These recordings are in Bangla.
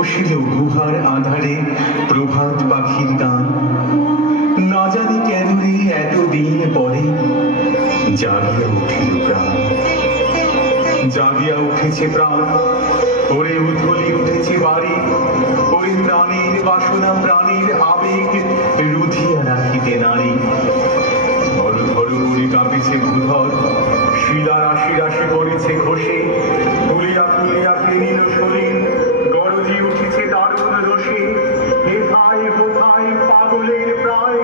বসিল গুহার আধারে প্রভাত পাখির গান। না জানি কেন রে এতদিন পরে জাগিয়া উঠিল প্রাণ, জাগিয়া উঠেছে প্রাণ। ওরে উথলি উঠেছে বাড়ি, ওরে প্রাণীর বাসনা প্রাণীর আবেগ রুধিয়া রাখিতে নারী। ধর ধর করে কাঁপিছে ভূধর, শিলা রাশি রাশি পড়েছে ঘষে, ফুলিয়া ফুলিয়া ফেরিল শরীর, গরজি উঠেছে দারুণ রসে। হেথায় হোথায় পাগলের প্রায়,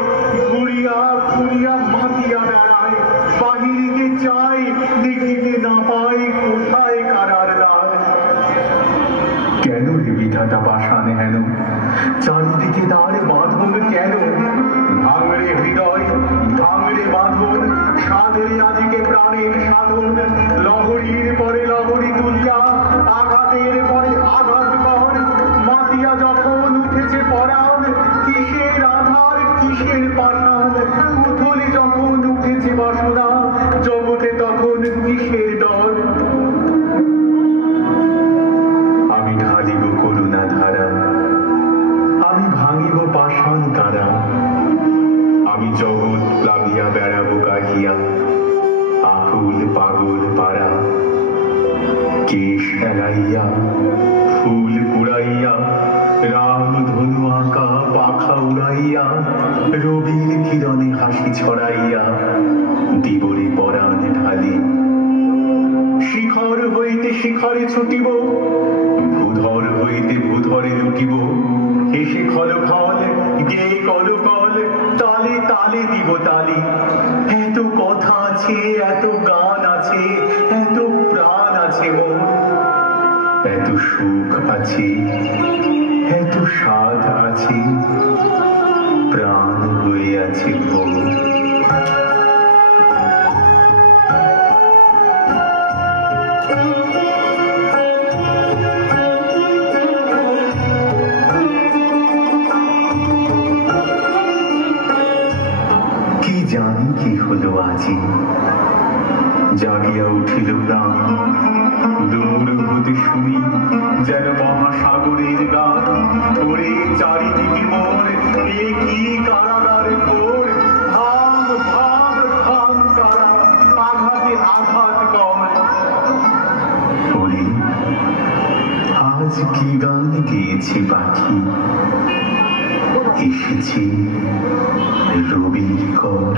ঘুরিয়া ঘুরিয়া মাতিয়া বেড়ায়। বাহিরিতে চাই দেখিতে না পাই কোথায় কারার দ্বার। কেন রে বিধাতা পাষাণ হেন, চারিদিকে দ্বার বাঁধন কেন? ভাঙড়ে হৃদয় ভাঙড়ে বাঁধন, সাধরে আজকে প্রাণের সাধন। লহরীর পরে লহরী তুলিয়া, আঘাতের পরে আঘাত কর। মাতিয়া যখন উঠেছে পরাণ, কিসের আধার কিসের পাষাণ। উথলি যখন উঠেছে বাসনা, জগতে তখন কিসের ডর। আমি ঢালিব করুণা ধারা, আমি ভাঙিব পাষাণ তারা। আমি জগৎ প্লাবিয়া বেড়াবো গাহিয়া, আকুল পাগল পাড়া। কেশ এলাইয়া ফুল কুড়াইয়া, রাম ধনু আঁকা পাখা উড়াইয়া, রবির কিরণে হাসি ছড়াইয়া দিবরে পরাণ ঢালি। শিখর হইতে শিখরে ছুটিব, ভূধর হইতে ভূধরে লুটিব। হেসে খল খল গে কল কল, তালে তালে দিব তালি। এত কথা আছে এত গান আছে, এত প্রাণ আছে মোর। এত সুখ আছে এত স্বাদ আছে, প্রাণ হয়ে আছে ভোর। কি জানি কি হলো আজি, জাগিয়া উঠিল প্রাণ। দূর হতে শুনি যেন মহাসাগরের গান। ওরে চারিদিকে মোর এ কি কারাগার ঘোর। ভাঙ ভাঙ ভাঙ তারা, আঘাতে আঘাত কর। ওরে আজ কি গান গেয়েছে পাখি, এসেছে রবির কর।